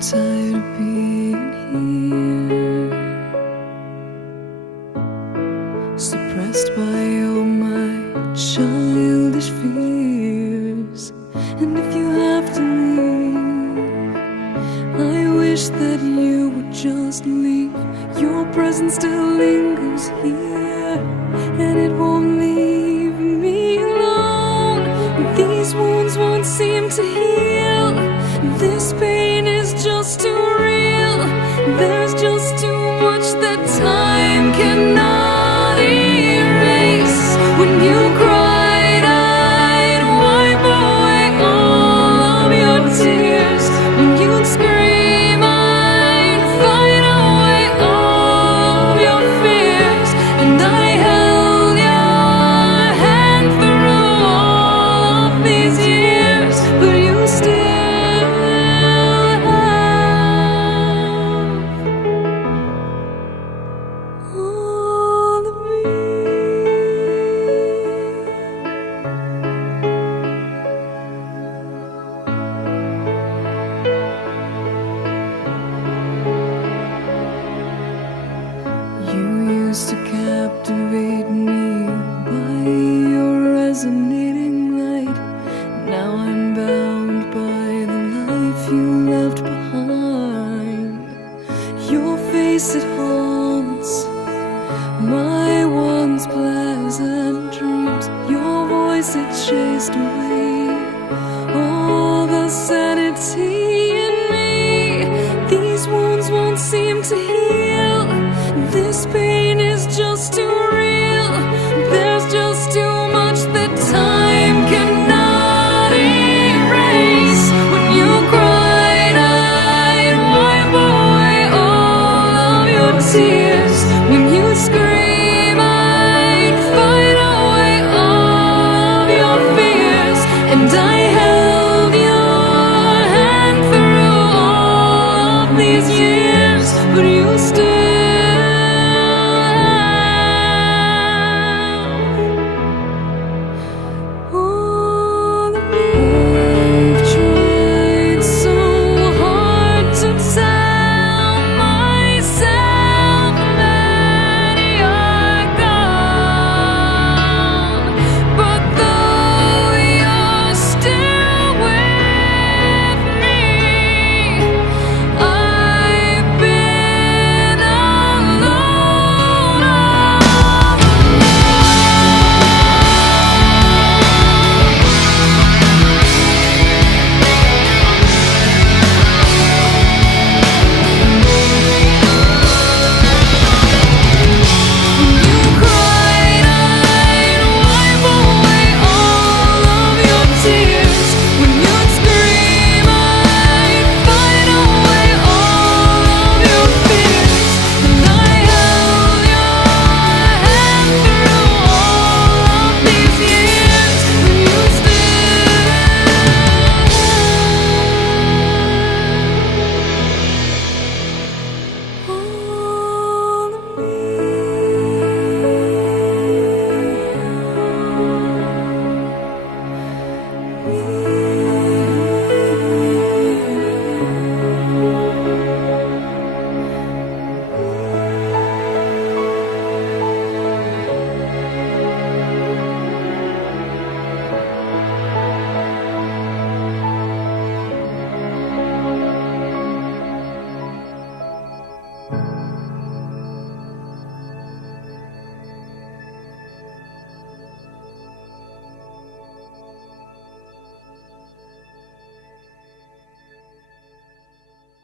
tired of being here, suppressed by all my childish fears. And if you have to leave, I wish that you would just leave. Your presence still lingers here, and it won't leave me alone. These wounds won't seem to heal. This pain is just too real. There's just too much that time cannot erase. When you cried, I'd wipe away all of your tears. When you'd scream, I'd fight away all of your fears. And I held your hand through all of these years, but you still all of me. You used to captivate me by your resonating light. Now I'm bound by the life you left behind. Your face, it haunts my once pleasant dreams. Your voice, it chased away all the sanity in me. These wounds won't seem to heal. This pain is just too real. There's just too much that time cannot erase. When you cried, I'd wipe away all of your tears. When you scream, I'd fight away all of your fears. And I held your hand through all of these years, but you still